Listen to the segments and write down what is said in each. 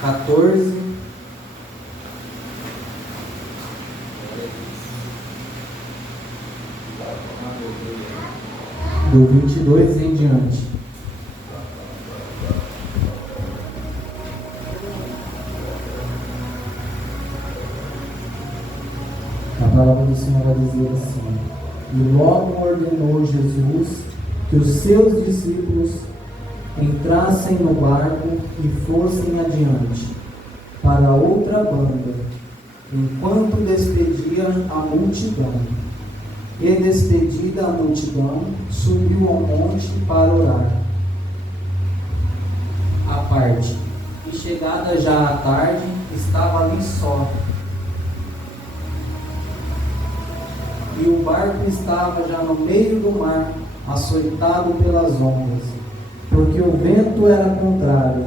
14, do 22 em diante. A palavra do Senhor vai dizer assim: e logo ordenou Jesus que os seus discípulos entrassem no barco e fossem adiante para outra banda, enquanto despedia a multidão. E despedida a multidão, subiu ao monte para orar à parte. E chegada já a tarde, estava ali só. E o barco estava já no meio do mar, açoitado pelas ondas, porque o vento era contrário.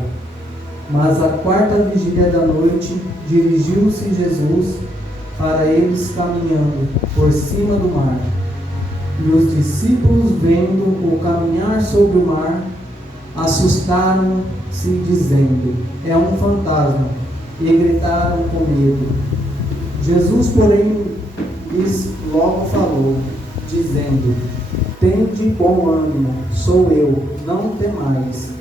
Mas à quarta vigília da noite, dirigiu-se Jesus para eles caminhando por cima do mar. E os discípulos, vendo-o caminhar sobre o mar, assustaram-se, dizendo: é um fantasma, e gritaram com medo. Jesus, porém, lhes logo falou, dizendo: tende bom ânimo, sou eu, não temais.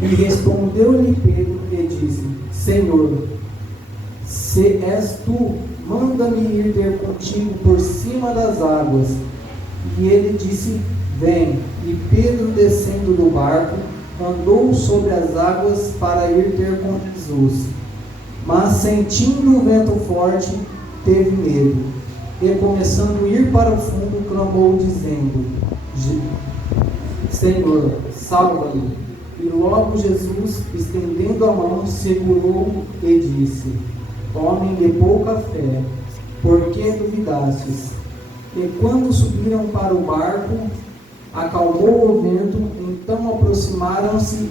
E respondeu-lhe Pedro e disse: Senhor, se és tu, manda-me ir ter contigo por cima das águas. E ele disse: vem. E Pedro, descendo do barco, andou sobre as águas para ir ter com Jesus. Mas sentindo o vento forte, teve medo. E começando a ir para o fundo, clamou, dizendo: Senhor, salva-me. E logo Jesus, estendendo a mão, segurou-o e disse: homem de pouca fé, por que duvidastes? E quando subiram para o barco, acalmou o vento. Então aproximaram-se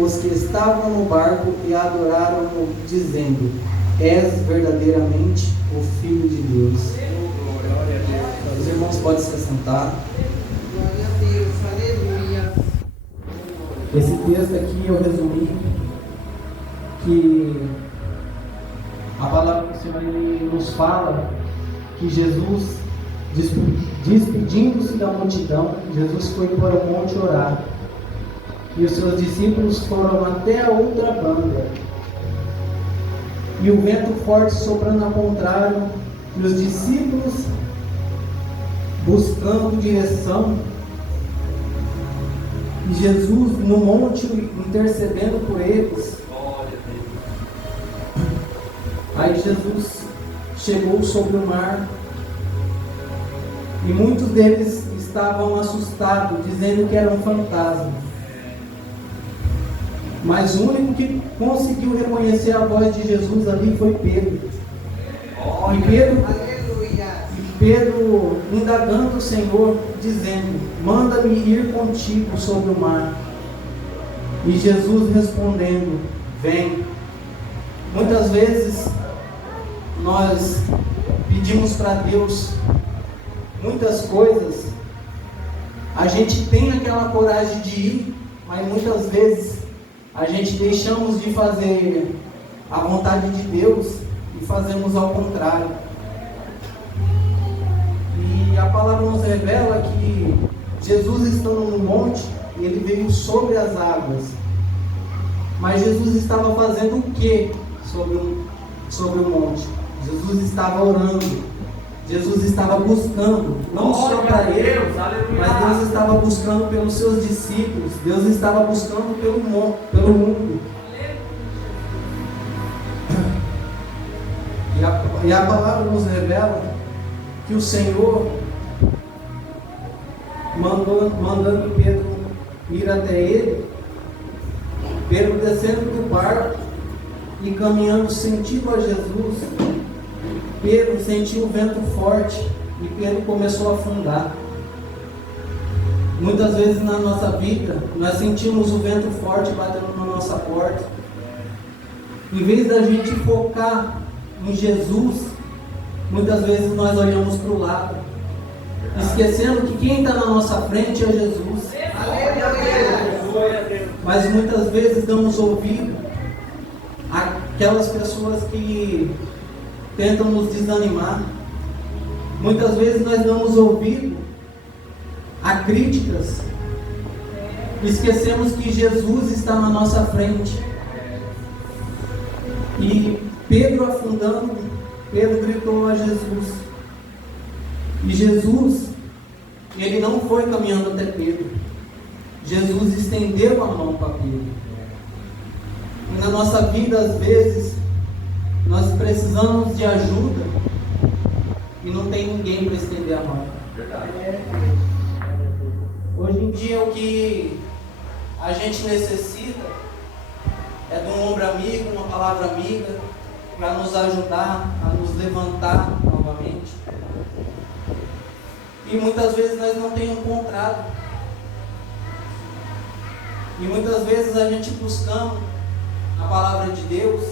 os que estavam no barco e adoraram-no, dizendo: és verdadeiramente o Filho de Deus. Os irmãos podem se assentar. Glória a Deus, aleluia. Esse texto aqui eu resumi que a palavra do Senhor nos fala que Jesus, despedindo-se da multidão, Jesus foi para o monte orar. E os seus discípulos foram até a outra banda. E o vento forte soprando ao contrário, e os discípulos buscando direção. E Jesus no monte intercedendo por eles. Aí Jesus chegou sobre o mar e muitos deles estavam assustados, dizendo que era um fantasma. Mas o único que conseguiu reconhecer a voz de Jesus ali foi Pedro. E Pedro indagando o Senhor, dizendo: manda-me ir contigo sobre o mar. E Jesus respondendo: vem. Muitas vezes nós pedimos para Deus muitas coisas, a gente tem aquela coragem de ir, mas muitas vezes a gente deixamos de fazer a vontade de Deus e fazemos ao contrário. E a palavra nos revela que Jesus, estando no monte, ele veio sobre as águas. Mas Jesus estava fazendo o que sobre o monte? Jesus estava orando. Jesus estava buscando, não só para ele, mas Deus estava buscando pelos seus discípulos. Deus estava buscando pelo mundo. E a palavra nos revela que o Senhor, mandando Pedro ir até ele, Pedro descendo do barco e caminhando sentido a Jesus, Pedro sentiu o vento forte e Pedro começou a afundar. Muitas vezes na nossa vida, nós sentimos o vento forte batendo na nossa porta. Em vez da gente focar em Jesus, muitas vezes nós olhamos para o lado, esquecendo que quem está na nossa frente é Jesus. Mas Nós muitas vezes damos ouvido àquelas pessoas que tentam nos desanimar. Muitas vezes nós damos ouvido a críticas. Esquecemos que Jesus está na nossa frente. E Pedro afundando, Pedro gritou a Jesus. E Jesus, ele não foi caminhando até Pedro. Jesus estendeu a mão para Pedro. E na nossa vida, às vezes, nós precisamos de ajuda e não tem ninguém para estender a mão. Hoje em dia, o que a gente necessita é de um ombro amigo, uma palavra amiga, para nos ajudar a nos levantar novamente. E muitas vezes nós não temos encontrado. E muitas vezes a gente buscando a palavra de Deus.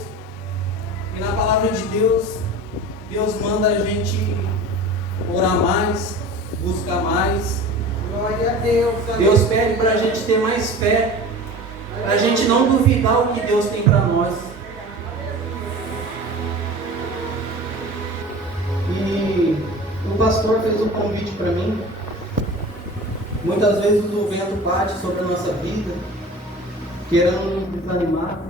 E na palavra de Deus, Deus manda a gente orar mais, buscar mais. Glória a Deus. Deus pede para a gente ter mais fé, para a gente não duvidar o que Deus tem para nós. E o pastor fez um convite para mim. Muitas vezes o vento bate sobre a nossa vida, querendo nos desanimar.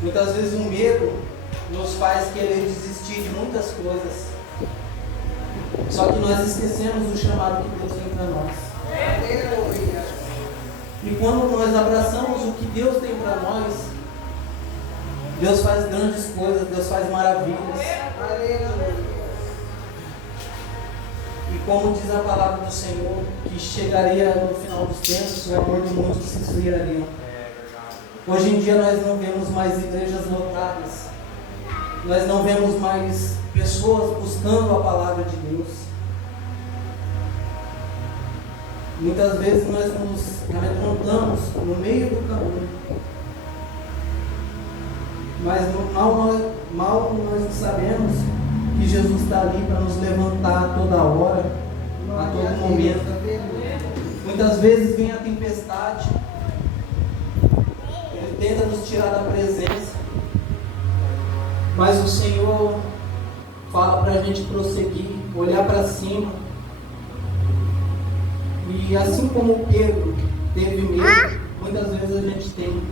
Muitas vezes o medo nos faz querer desistir de muitas coisas. Só que nós esquecemos do chamado que Deus tem para nós. Aleluia. E quando nós abraçamos o que Deus tem para nós, Deus faz grandes coisas, Deus faz maravilhas. Aleluia. E como diz a palavra do Senhor, que chegaria no final dos tempos, o amor de muitos se esfriaria. Hoje em dia nós não vemos mais igrejas lotadas. Nós não vemos mais pessoas buscando a palavra de Deus. Muitas vezes nós nos amedrontamos no meio do caminho. Mas mal nós sabemos que Jesus está ali para nos levantar a toda hora, a todo momento. Muitas vezes vem a tempestade, Ele tenta nos tirar da presença, mas o Senhor fala para a gente prosseguir, olhar para cima. E assim como Pedro teve medo, muitas vezes a gente tem.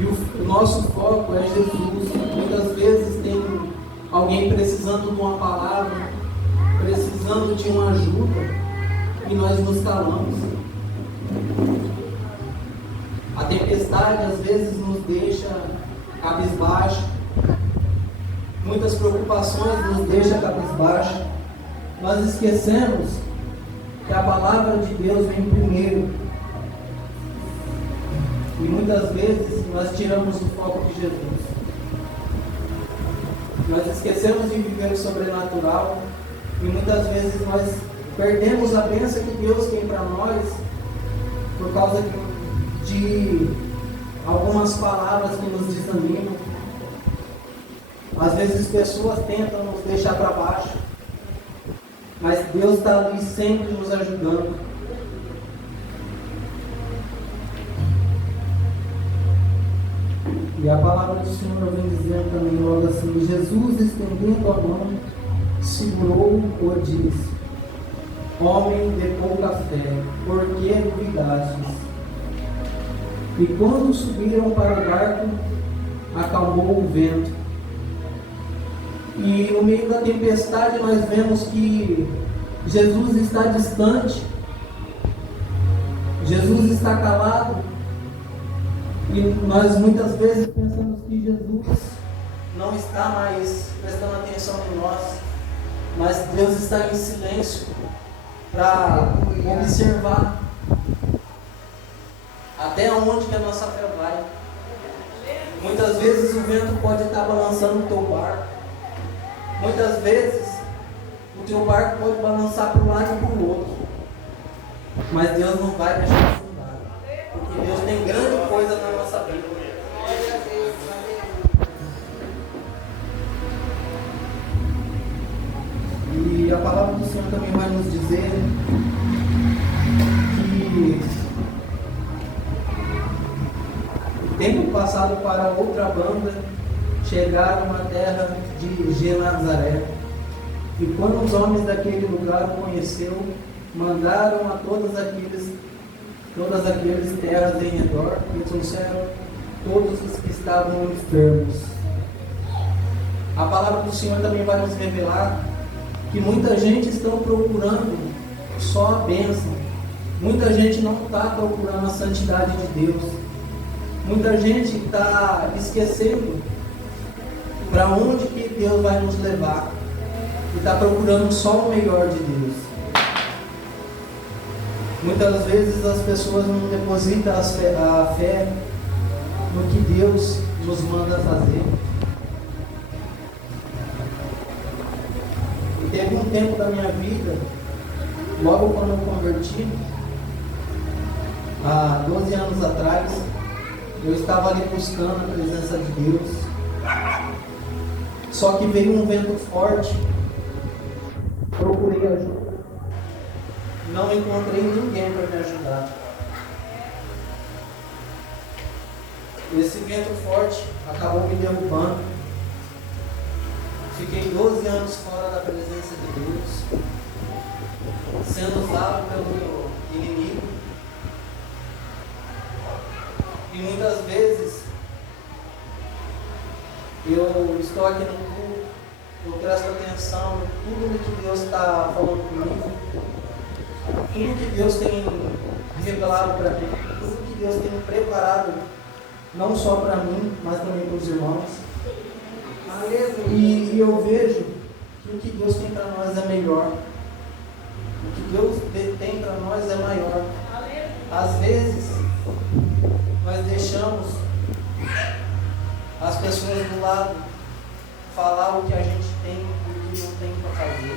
E o nosso foco é Jesus. Muitas vezes tem alguém precisando de uma palavra, precisando de uma ajuda, e nós nos calamos. A tempestade às vezes nos deixa cabisbaixo, muitas preocupações nos deixam cabisbaixo. Nós esquecemos que a palavra de Deus vem primeiro. E muitas vezes nós tiramos o foco de Jesus. Nós esquecemos de viver o sobrenatural. E muitas vezes nós perdemos a bênção que Deus tem para nós por causa de algumas palavras que nos desanimam. Às vezes pessoas tentam nos deixar para baixo, mas Deus está ali sempre nos ajudando. E a palavra do Senhor vem dizendo também logo assim: Jesus, estendendo a mão, segurou-o e disse: homem de pouca fé, por que duvidastes? E quando subiram para o barco, acalmou o vento. E no meio da tempestade nós vemos que Jesus está distante, Jesus está calado, e nós muitas vezes pensamos que Jesus não está mais prestando atenção em nós, mas Deus está em silêncio para observar até onde que a nossa fé vai. Muitas vezes o vento pode estar balançando o teu barco. Muitas vezes o teu barco pode balançar para um lado e para o outro. Mas Deus não vai deixar afundar. Porque Deus tem grande coisa na nossa vida. E a palavra do Senhor também vai nos dizer que passado para outra banda, chegaram à terra de Genazaré. E quando os homens daquele lugar o conheceram, mandaram a todas aquelas terras em redor e trouxeram todos os que estavam enfermos. A palavra do Senhor também vai nos revelar que muita gente está procurando só a bênção. Muita gente não está procurando a santidade de Deus. Muita gente está esquecendo para onde que Deus vai nos levar. E está procurando só o melhor de Deus. Muitas vezes as pessoas não depositam a fé no que Deus nos manda fazer. E teve um tempo da minha vida, logo quando eu converti, há 12 anos atrás, eu estava ali buscando a presença de Deus. Só que veio um vento forte, procurei ajuda, não encontrei ninguém para me ajudar. Esse vento forte acabou me derrubando. Fiquei 12 anos fora da presença de Deus, sendo usado pelo inimigo. E muitas vezes eu estou aqui no culto, eu presto atenção em tudo que Deus está falando comigo, tudo que Deus tem revelado para mim, tudo que Deus tem preparado, não só para mim, mas também para os irmãos. E eu vejo que o que Deus tem para nós é melhor. O que Deus tem para nós é maior. Às vezes, nós deixamos as pessoas do lado falar o que a gente tem e o que não tem para fazer.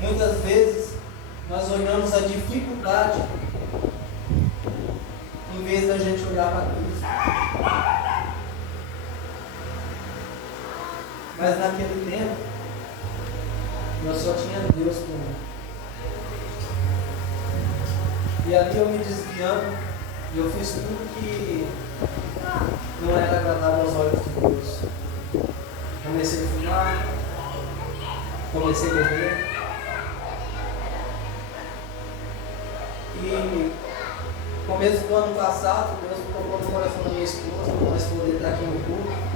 Muitas vezes, nós olhamos a dificuldade em vez da gente olhar para Cristo. Mas naquele tempo, eu só tinha Deus comigo. E ali eu me desviando, e eu fiz tudo que não era agradável aos olhos de Deus. Comecei a fumar, comecei a beber. E começo do ano passado, Deus colocou no coração da minha esposa para nós poder estar aqui no culto.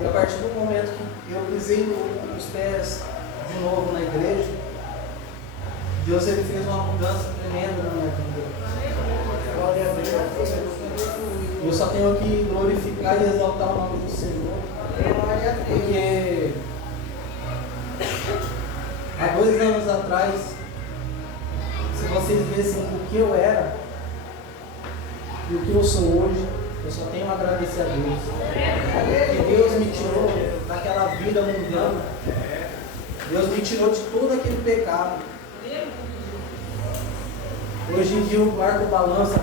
E a partir do momento que eu pisei os pés de novo na igreja, Deus ele fez uma mudança tremenda na minha vida. Glória a Deus. Eu só tenho que glorificar e exaltar o nome do Senhor. Porque há 2 anos atrás, se vocês vissem o que eu era e o que eu sou hoje, eu só tenho a agradecer a Deus. Porque Deus me tirou daquela vida mundana. Deus me tirou de todo aquele pecado. Hoje em dia o barco balança,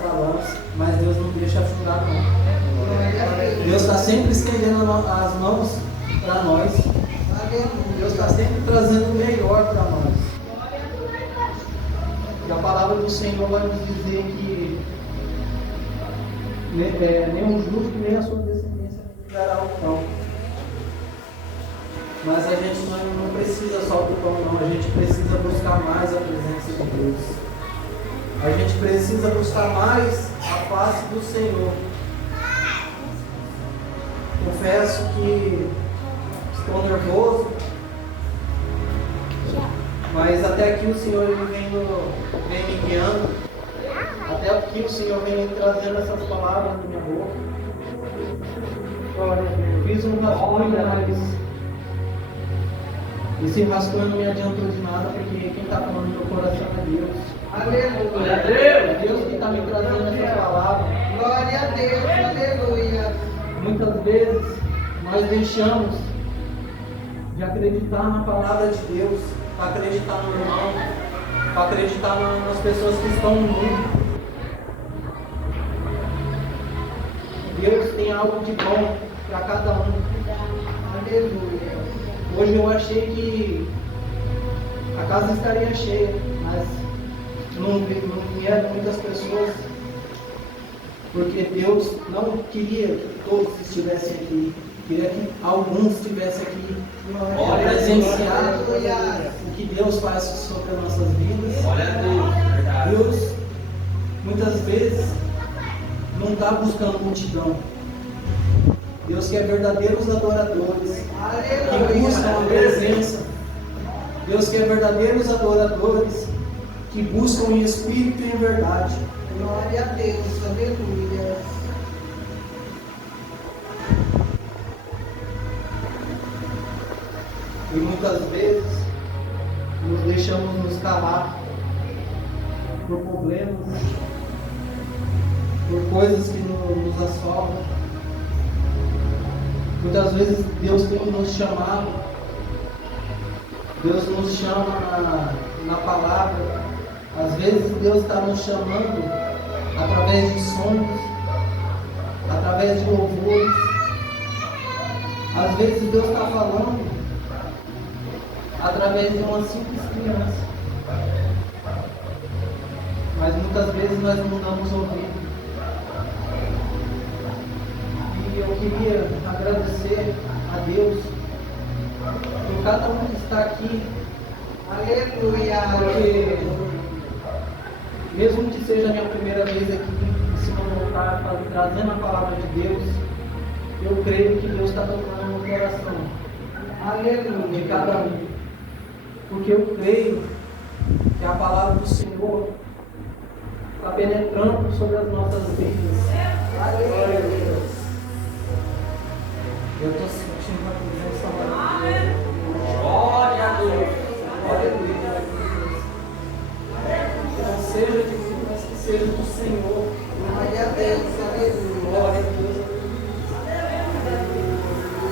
mas Deus não deixa afundar não. Deus está sempre estendendo as mãos para nós. Deus está sempre trazendo o melhor para nós. E a palavra do Senhor vai nos dizer que nem o justo nem a sua descendência dará o pão. Mas a gente não precisa só do pão não, a gente precisa buscar mais a presença de Deus. A gente precisa buscar mais a face do Senhor. Confesso que estou nervoso, mas até aqui o Senhor ele vem me guiando. Até aqui o Senhor vem me trazendo essas palavras na minha boca. Fiz um rascunho, mas esse rascunho não me adiantou de nada, porque quem está falando no meu coração é Deus. Aleluia. É Deus que está me trazendo essas palavras. Glória a Deus. Aleluia. Muitas vezes nós deixamos de acreditar na palavra de Deus, para acreditar no irmão, para acreditar nas pessoas que estão no mundo. Deus tem algo de bom para cada um. Aleluia. Hoje eu achei que a casa estaria cheia, mas não vieram muitas pessoas. Porque Deus não queria que todos estivessem aqui, queria que alguns estivessem aqui presenciando o que Deus faz sobre as nossas vidas. Glória a Deus, verdade. Deus muitas vezes não está buscando multidão. Deus quer verdadeiros adoradores que buscam a presença. Deus quer verdadeiros adoradores que buscam em espírito e em verdade. Glória a Deus, aleluia. E muitas vezes nos deixamos nos calar por problemas, por coisas que nos assolam. Muitas vezes Deus tem nos chamado, Deus nos chama na palavra. Às vezes Deus está nos chamando através de sonhos, através de louvores. Às vezes Deus está falando através de uma simples criança. Mas muitas vezes nós não damos ouvido. E eu queria agradecer a Deus por cada um que está aqui. Aleluia. Porque mesmo que seja a minha primeira vez aqui ensinando o cara, trazendo a palavra de Deus, eu creio que Deus está tocando no coração de cada um. Porque eu creio que a palavra do Senhor está penetrando sobre as nossas vidas. Aleluia. Eu estou sentindo a presença de Deus. Glória a Deus. Aleluia. Que não seja de mim, mas que seja do Senhor. Glória a Deus, aleluia. Glória a Deus.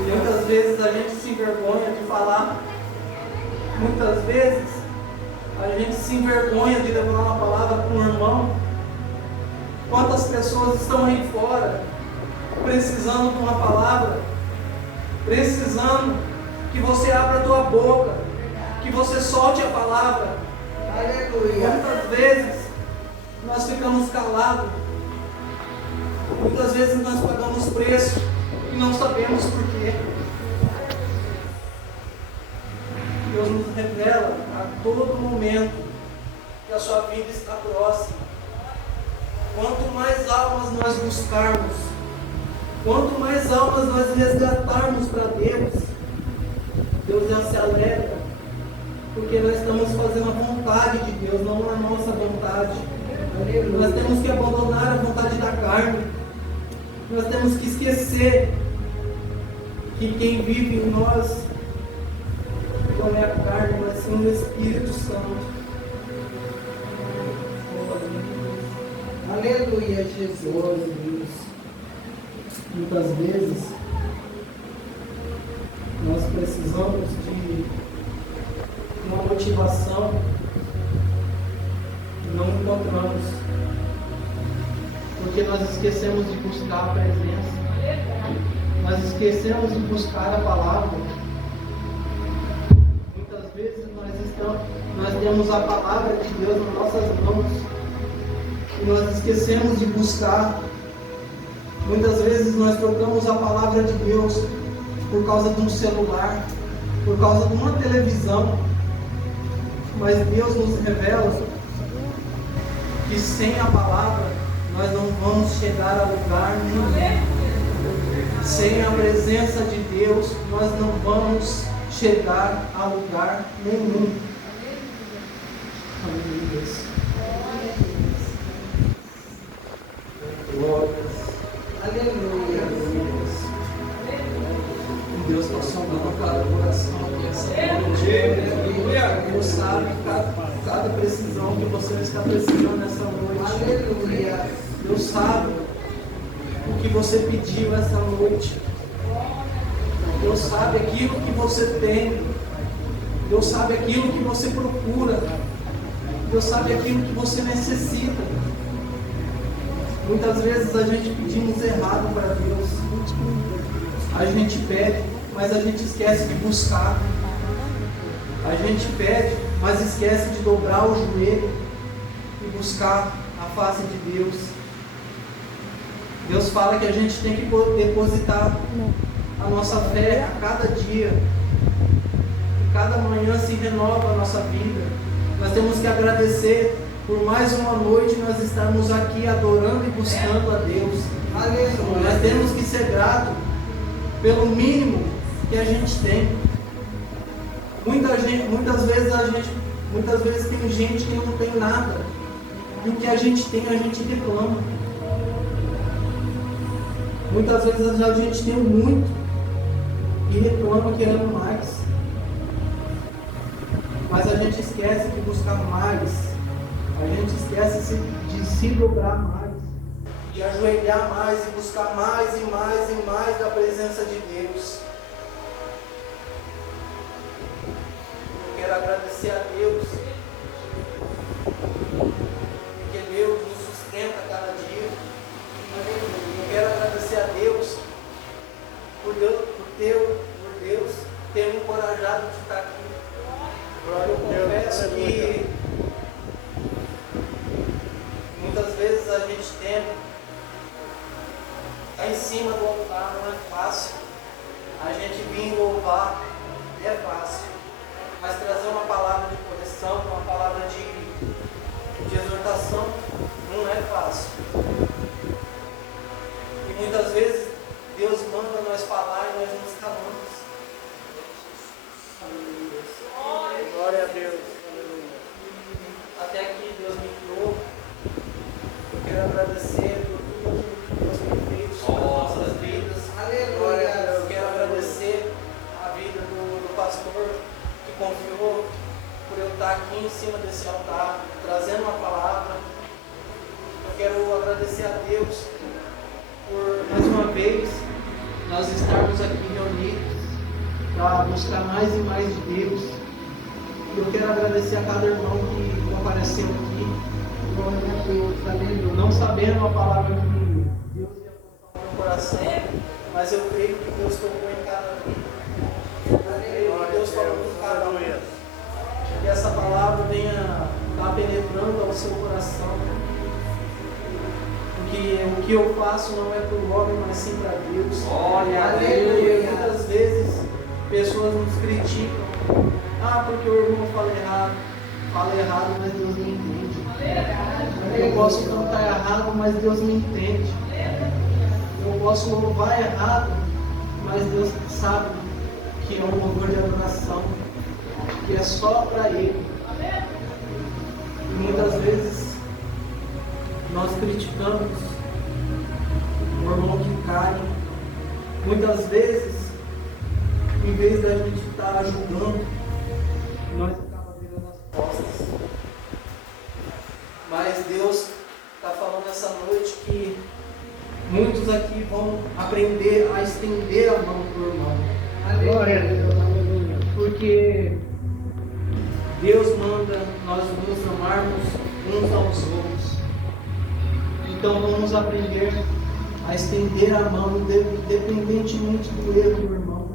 E muitas vezes a gente se envergonha de falar. Muitas vezes a gente se envergonha de levar uma palavra para um irmão. Quantas pessoas estão aí fora precisando de uma palavra, precisando que você abra a tua boca, que você solte a palavra. Aleluia. Muitas vezes nós ficamos calados, muitas vezes nós pagamos preço e não sabemos porquê. Deus nos revela a todo momento que a sua vida está próxima. Quanto mais almas nós buscarmos, quanto mais almas nós resgatarmos para Deus, Deus já se alegra, porque nós estamos fazendo a vontade de Deus, não a nossa vontade. Nós temos que abandonar a vontade da carne. Nós temos que esquecer que quem vive em nós não é a carne, mas sim o Espírito Santo. Aleluia, Jesus. Muitas vezes nós precisamos de uma motivação e não encontramos, porque nós esquecemos de buscar a presença, nós esquecemos de buscar a palavra. Muitas vezes nós temos a palavra de Deus nas nossas mãos e nós esquecemos de buscar. Muitas vezes nós trocamos a palavra de Deus por causa de um celular, por causa de uma televisão, mas Deus nos revela que sem a palavra nós não vamos chegar a lugar nenhum. Sem a presença de Deus nós não vamos chegar a lugar nenhum. Aleluia. Glórias. Aleluia. Deus está sondando cada coração aqui essa noite. Deus sabe cada precisão que você está precisando nessa noite. Aleluia. Deus sabe o que você pediu essa noite. Deus sabe aquilo que você tem. Deus sabe aquilo que você procura. Deus sabe aquilo que você necessita. Muitas vezes a gente pedimos errado para Deus. A gente pede, mas a gente esquece de buscar. A gente pede, mas esquece de dobrar o joelho e buscar a face de Deus. Deus fala que a gente tem que depositar a nossa fé a cada dia. E cada manhã se renova a nossa vida. Nós temos que agradecer por mais uma noite nós estarmos aqui adorando e buscando a Deus. Aleluia. Nós temos que ser gratos pelo mínimo que a gente tem. Muitas vezes tem gente que não tem nada. E o que a gente tem, a gente reclama. Muitas vezes a gente tem muito e reclama querendo mais. Mas a gente esquece de buscar mais. A gente esquece de se dobrar mais. De ajoelhar mais e buscar mais e mais e mais da presença de Deus. Eu quero agradecer a Deus. Porque Deus nos sustenta cada dia. Eu quero agradecer a Deus por Deus ter me encorajado de estar aqui. Eu confesso que muitas vezes a gente tenta estar em cima do altar, não é fácil. A gente vir louvar é fácil. Mas trazer uma palavra de correção, uma palavra de exortação, não é fácil. E muitas vezes Deus manda nós falar e nós nos calamos. Glória a Deus. Até aqui Deus me criou. Eu quero agradecer por tudo que Deus tem feito sobre as nossas vidas. Aleluia. Eu quero agradecer a vida do pastor que confiou por eu estar aqui em cima desse altar, trazendo uma palavra. Eu quero agradecer a Deus por mais uma vez nós estarmos aqui reunidos para buscar mais e mais de Deus. Eu quero agradecer a cada irmão que apareceu aqui. Glória a Deus. Aleluia. Não sabendo a palavra que Deus ia colocar no meu coração, mas eu creio que Deus tocou em cada vida. Eu creio que Deus falou com cada um. Que essa palavra venha estar penetrando ao seu coração. Porque o que eu faço não é para o homem, mas sim para Deus. Aleluia. Muitas vezes pessoas nos criticam. Ah, porque o irmão fala errado, mas Deus me entende. Eu posso cantar errado, mas Deus me entende. Eu posso louvar errado, mas Deus sabe que é um louvor de adoração, que é só para Ele. E muitas vezes nós criticamos o irmão que cai. Muitas vezes, em vez da gente estar julgando, nós acabamos virando as costas. Mas Deus está falando essa noite que muitos aqui vão aprender a estender a mão para o irmão. Glória a Deus. Aleluia. Porque Deus manda nós nos amarmos uns aos outros. Então vamos aprender a estender a mão independentemente do erro do irmão.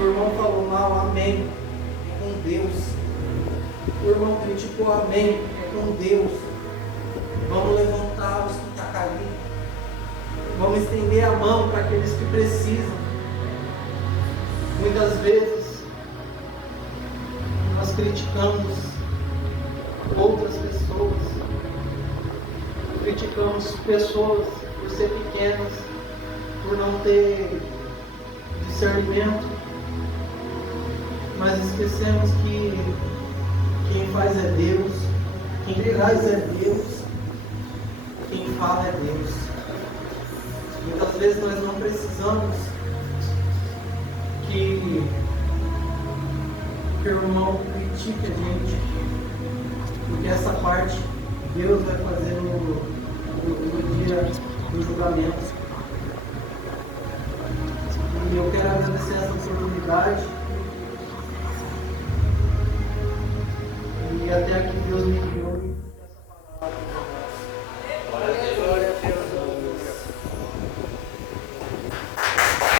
O irmão falou mal, amém, é com Deus. O irmão criticou, amém, é com Deus. Vamos levantar os que estão caídos. Vamos estender a mão para aqueles que precisam. Muitas vezes nós criticamos outras pessoas. Criticamos pessoas por ser pequenas, por não ter discernimento, mas esquecemos que quem faz é Deus, quem traz é Deus, quem fala é Deus. Muitas vezes nós não precisamos que o irmão critique a gente, porque essa parte Deus vai fazer no dia do julgamento. E eu quero agradecer essa oportunidade. E até aqui Deus me